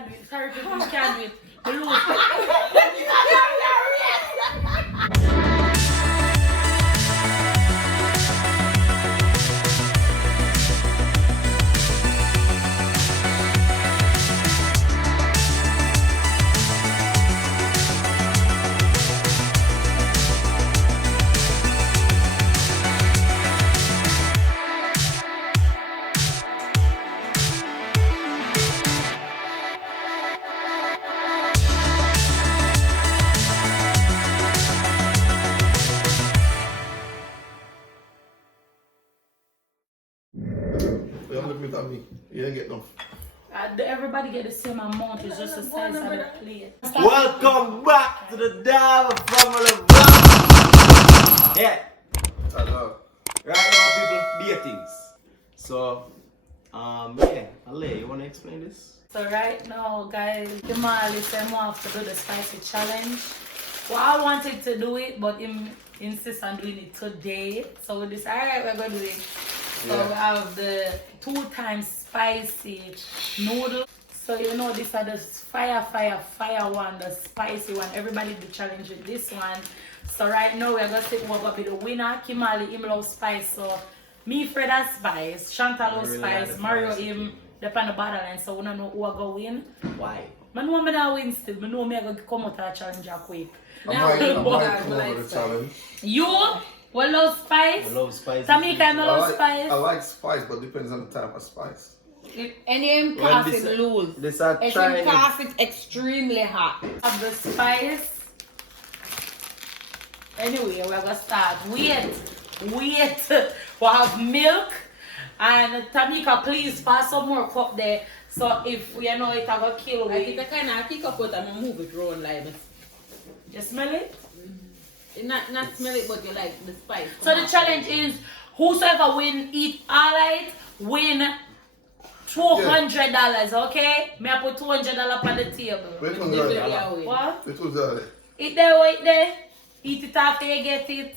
can't do it. Sorry, people, you can't do it. You lose. You ain't get enough. Everybody get the same amount. It's just the size of the plate. Welcome back to the DARBY Family Vlog. Yeah. Right now, people be things. So, yeah, Ale, you wanna explain this? So right now, guys, Kimali said I have to do the spicy challenge. Well, I wanted to do it, but him insists on doing it today. So we decided, alright, we're gonna do it. So we have the 2 times spicy noodle. So you know these are the fire one, the spicy one. Everybody do challenge with this one. So right now we're gonna see who's gonna be the winner. Kimali him love spice. So me Fred has spice, Chantal love spice, Mario him the on the borderline. So we don't know who are gonna win. Why? I know I'm gonna win still. I know I'm gonna come out of the challenge quick. I might come over the challenge. You? What love spice? I love spice. Tamika no love spice. I like spice, but depends on the type of spice. And him pass it loose. This are If trying him pass it extremely hot. Of the spice. Anyway, we're gonna start. Wait. We have milk. And Tamika, please pass some more cup there. So if we know it, I go kill I think I it. kind of pick up it and move it round like this. You smell it? Not smell it, but you like the spice. So the challenge is whosoever eat alright win $200, okay? May I put $200 on the table? Wait on that. What? It was that. Eat there, wait there. Eat it after you get it.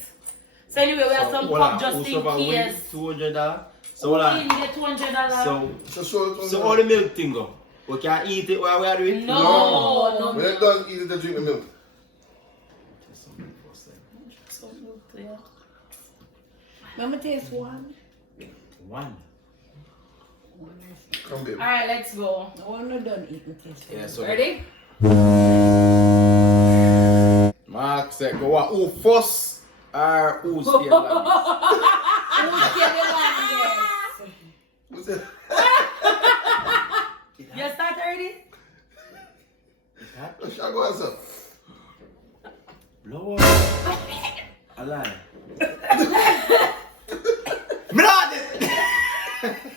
So anyway, we have some cup just in case. $200. So Who what? win the $200? So all the milk thing go. We can eat it while we are doing it? No. When you're done eating, they drink the milk. Mama taste one. One. Come baby. Alright, let's go. No, I'm not done eating taste. Yeah, so Ready? Mark said, go on. Who first or who's scared? Who's scared the longest? What's that? You start already? Shall I go answer? Blow up. I lie. Blood!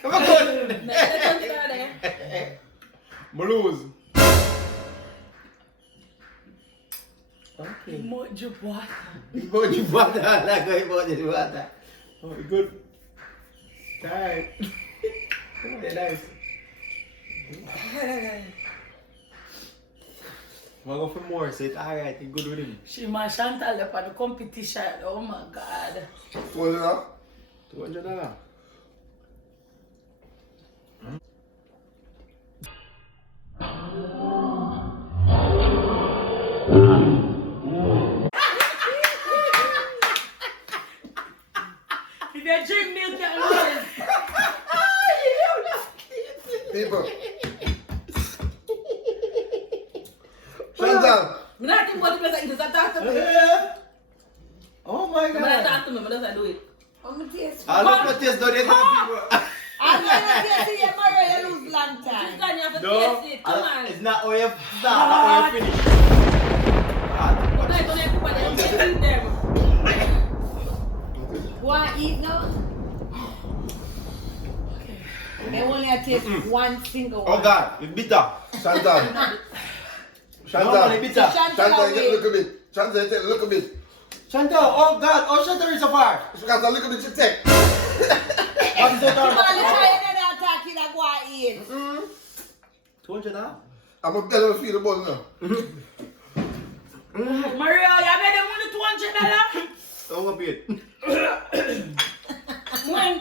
I'm good. Lose. Okay. Emoji water. Emoji water. I like emoji water. Oh, good. Tired. Very nice. Wanna go for more? Say it alright, you good with him. She my Chantal up on the competition. Oh my god. $200? $200. If you drink milk, you lose. People. Chantal. I'm not thinking what the place is. I talk to me. Oh my god. When I talk to me, does I do it? I'm going to taste. I look at this, though, there's people. I'm going to taste it. You're married, you lose long time. You have to No, taste it. Come on. it's not how you start, not how you finish. I'm not going to put it in there. Want to eat now? They only take one single one. Oh god, it's bitter. Chantal. No, Chantal. it's bitter. Chantal, get a little bit. Chantal, take a little bit. Chantal, oh god, oh Chantal is so far. Chantal, a little bit you take. I'm so Come on, tired. let's try another attack in a go and eat. $200. I'm going to feel the ball now. Mario, you made them only $200? Oh, what bit? One.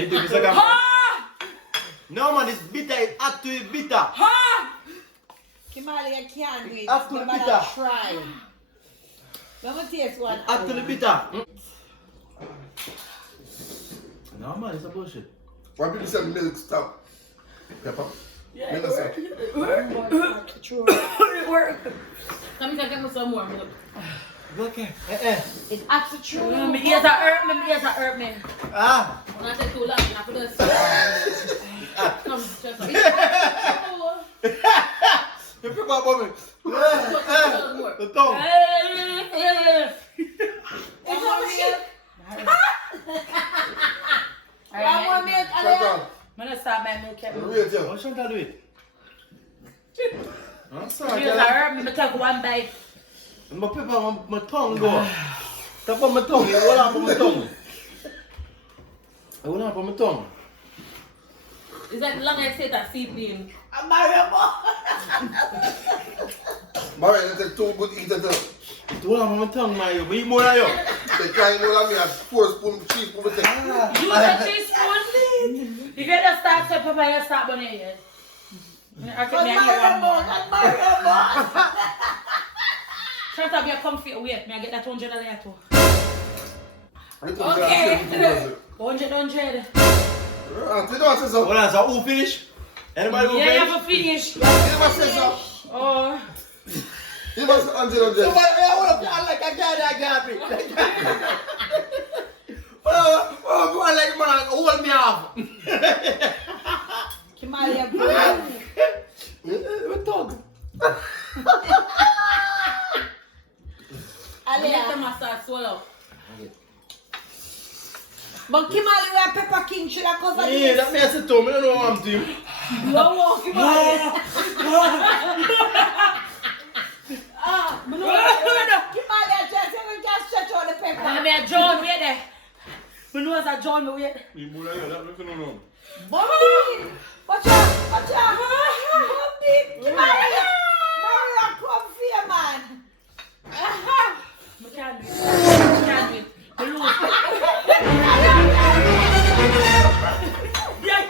You took the second one. No man, it's bitter. It had to be bitter. Kimali, I can't do it. After the No matter bitter. try. Let me taste one. Had to be bitter. No man, it's a bullshit. Why people say milk stop? Pepper. Yeah, Milk it stop. worked. It worked. Come here, get me some more milk. Okay. It's actually true. My ears are hurt me, my ears are hurt me. Ah. When I take too long, I could just... Come, just like... You pick up on me. More. The tongue. It's not milk. Alright, One more milk, Shut Alea. down. I'm gonna start my milk. Wait, yeah. What should I do it? I'm My sorry. ears are hurt me, I take one bite. My pepper, my tongue go. Tap on my tongue. You hold on for my tongue. I hold on for my tongue. Is that long as it at seaplane? I'm Mario. Mario, you take 2 good eaters. Hold on for my tongue, Mario. But eat more than you. They can't know me as 4 spoons, 3 spoons. You the teaspoon? You get to start to pepper, you start burning it. I But think me Mario I more, not Mario more. try to be a comfy wait, me I get that 100 later too. Okay. 100. You don't say so. Hold on, so who finish? Anybody who Yeah, finish? you have to finish. You never say so. Oh. You must 100. Somebody, I want to feel like I got me. Oh, go on like man, hold me off. Kimali, I'm What tongue? I let them Alea. start swallow. But Kimali, we have Pepper King. Should I cover Yeah, this? that makes it to me. I don't know what I'm doing. No more, Kimali. Kimali, I just said we can stretch out the pepper. I'm a John, wait there. My nose are John, me wait. Bobby! Watch out! Watch out! Bobby! Kimali! Mario, come here, man. I can't do it. I can't do it. I lose. Yeah.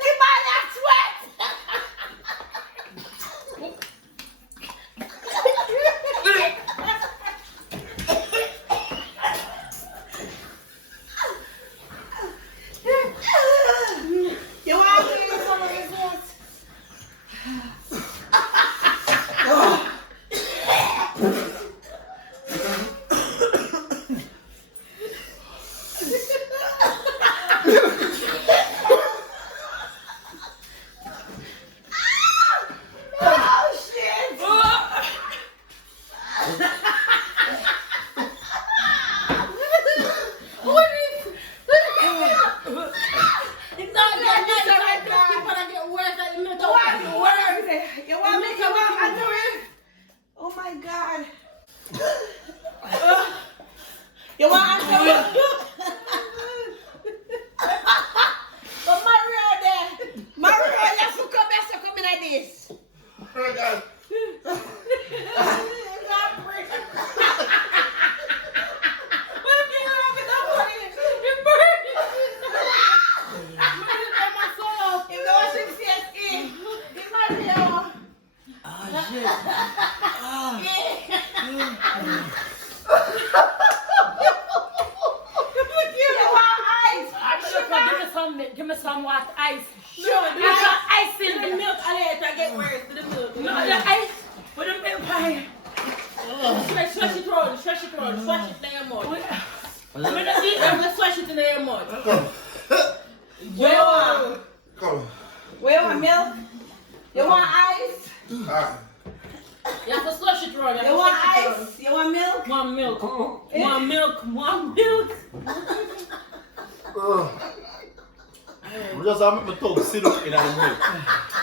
Kimali, I sweat! You want to do some of this one? Oh, shit! What is it's not that nice. People are getting worse at the middle. You want me to come and do it? Oh my God. You want to do it? But Mario there. Mario, you have to come in like this. Oh, God. Give me some water, ice. Sure, I got ice in the the milk, I get worse. The milk. No, the ice with the milk pie. Stretch it around, stretch it in your mouth. I'm gonna eat. I'm gonna stretch it in your mouth. Come. Where you want? Come. Where you want milk? You want ice? Ah. You have to slush it around. You want ice? You want milk? One milk. One milk. One milk. We just have my tongue sit up in the milk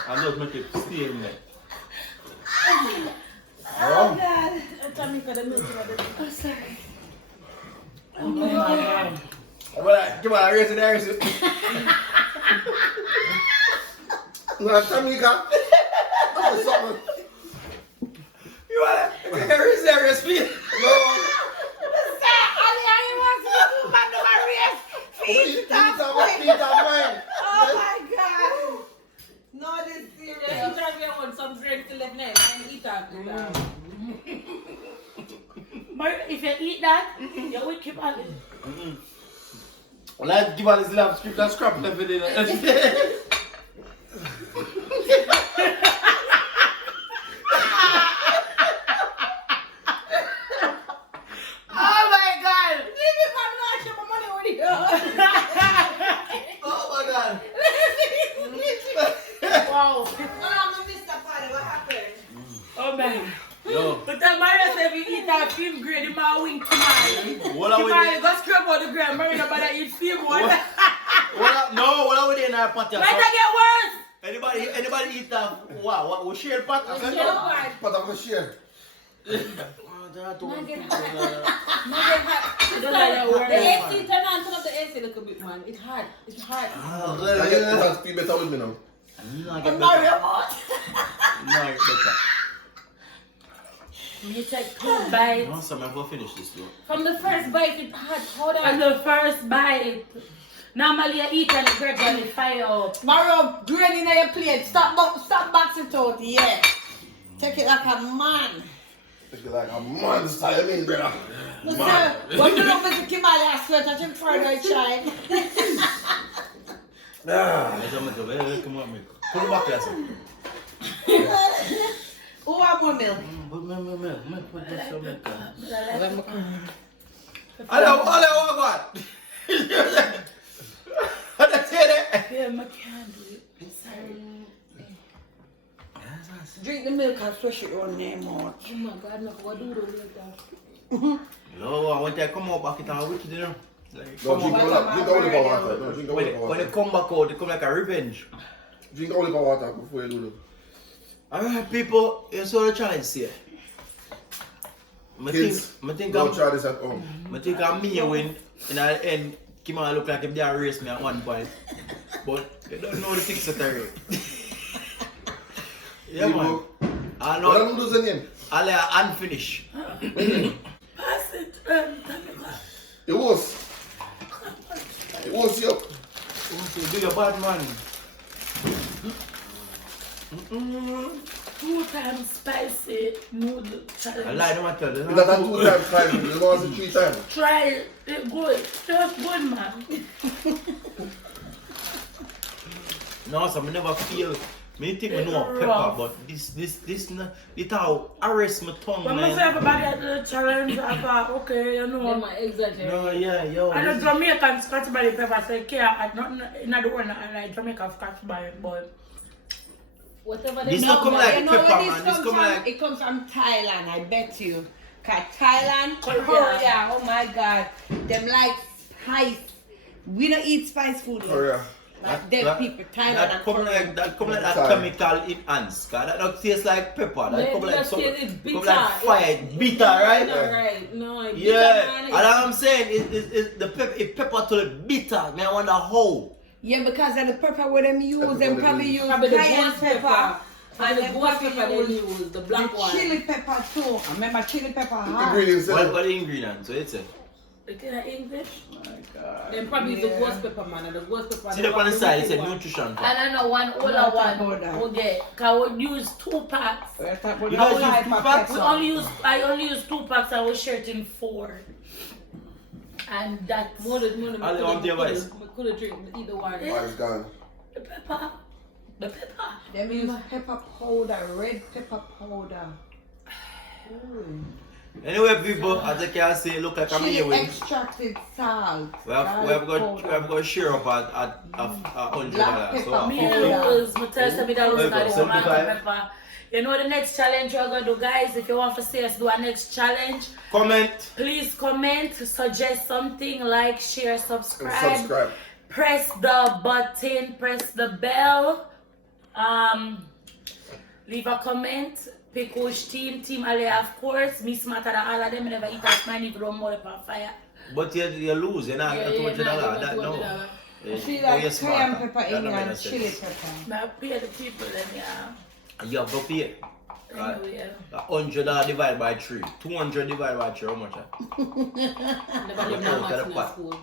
and just make it stay in there. Oh God. Tamika, the milk in the Oh, sorry. Oh my God. Come on, raise it. Nah, Tamika. That's something. You want to very serious, please? No. Feet off mine. Oh my God. No, this is serious. I want some drink to let me and eat that. But if you eat that, you will keep on it. Well, I give all this love script and scrap everything. Oh my God! Oh my God. Wow. What happened? Oh man. Yo. But tell Maria say if you eat that film grade, you might win tomorrow. What are we Tomorrow you doing? go scrub out the ground, Maria better eat film one. What are we doing in our party? Might get worse. Anybody eat that? What? We share pot? But I'm gonna share. The AC, turn on the AC a little bit, man. It's hard. It's hard. I get to feel better with me now. You take 2 bites. No, so I'm going to finish this though. From the first bite, it's hard. Hold on. And the first bite. Normally you eat and the gradually fire up. Mario, grain in your plate. Stop boxing it out. Yeah. Take it like a man. Take it like a monster, you mean, brother? No, sir. When you look at Kimali, I swear that you're further child. Come on, man. Put it back there, sir. Who want more milk? Hello, what? That's it. Yeah, I can't do it. Sorry. Drink the milk and flush it on name out. Oh my God, look what do that. No, I want to come out back in our week, you know. No, drink olive water. No, drink olive When water. they come back out, they come like a revenge. Drink olive water before you do it. Alright, people, you saw the challenge here. Kids, don't try this at home. I think I'm me win, and at the end, Kimma look like if they erased me at one point. But you don't know the things that I read. Yeah, man. I What know. am I losing in? I'll unfinished. Pass it. It was. It was you. Do your bad man. 2 times spicy noodle I challenge. lie, don't tell you. You got that 2 times, 5 minutes. You want to 3 times. Try it. It's good. Just good, man. No, so I never feel. Me think I know pepper, but it how arrest my tongue, When I say man. everybody at the challenge, I thought, okay, you They know. might exaggerate. No, yeah, yo. And the Jamaican scotch by the pepper say, care, not the one I like Jamaica scotch by it, but Whatever they This do. not come like you know pepper, where this man. This comes come from? like. It comes from Thailand, I bet you. Cause Thailand, Korea. Korea, oh my God, them like spice. We don't eat spice food. Oh, yeah. Like dead people, Thailand That and come Korea. like that Thai. chemical enhance. Cause that don't taste like pepper. That Yeah, come like that some, taste is come bitter. like fire, bitter, right? No, right. No, it's Yeah, bitter, and man. I'm saying is the pepper, if pepper to the bitter. Me I wonder how. Yeah, because of the pepper where them use, them probably use Probably the cayenne ghost pepper. And And the them ghost probably pepper they use use, the black the one. chili pepper too. I remember chili pepper hot. Ingredients. What the ingredients? So it's a. Is it English? Then probably use the ghost pepper, man. And the ghost pepper. See the on the side. It said one. nutrition. And I know one older Not one about that. will get, cause we use 2 packs. We're talking about You the guys use type 2 of packs? pepper. I only use 2 packs. I was shared in 4. And that's More All the one device. we could drink either one. Mine's gone. the pepper. The pepper. Them use pepper powder, red pepper powder. Ooh. Anyway, people, as you can see, look like I'm here Chili with. extracted salt. We have got share up at $100. Black So pepper. Me and Lucas, I tell you, that was Wait, not the 75. pepper. You know the next challenge we're gonna do, guys. If you want to see us do our next challenge, comment. please comment, suggest something, like, share, And subscribe. subscribe. Press the button, press the bell. Leave a comment. pick which team Ali, of course. Me smarter than all of them. I never eat off mine, even more up on fire. But you lose, you're not going to $200. That no. See that cayenne pepper in and chili pepper. I pay the people then, yeah. You have to pay. Anyway, $100 divided by 3. 200 divided by 3, how much? Never learned that much in school.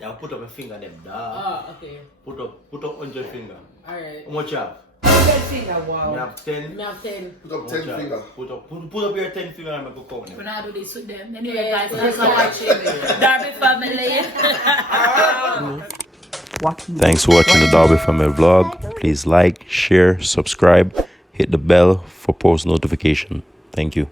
Yeah, put up a finger them, dog. Oh, okay. Put up 100 finger. Alright. How much you have? Wow. You have 10. Me have 10. Put up 10 fingers. Put up your 10 finger and make a count. when I do this with them. Anyway, Yeah, guys, thanks for watching. Darby family. Thanks for watching the Darby Family Vlog. Please like, share, subscribe, hit the bell for post notification. Thank you.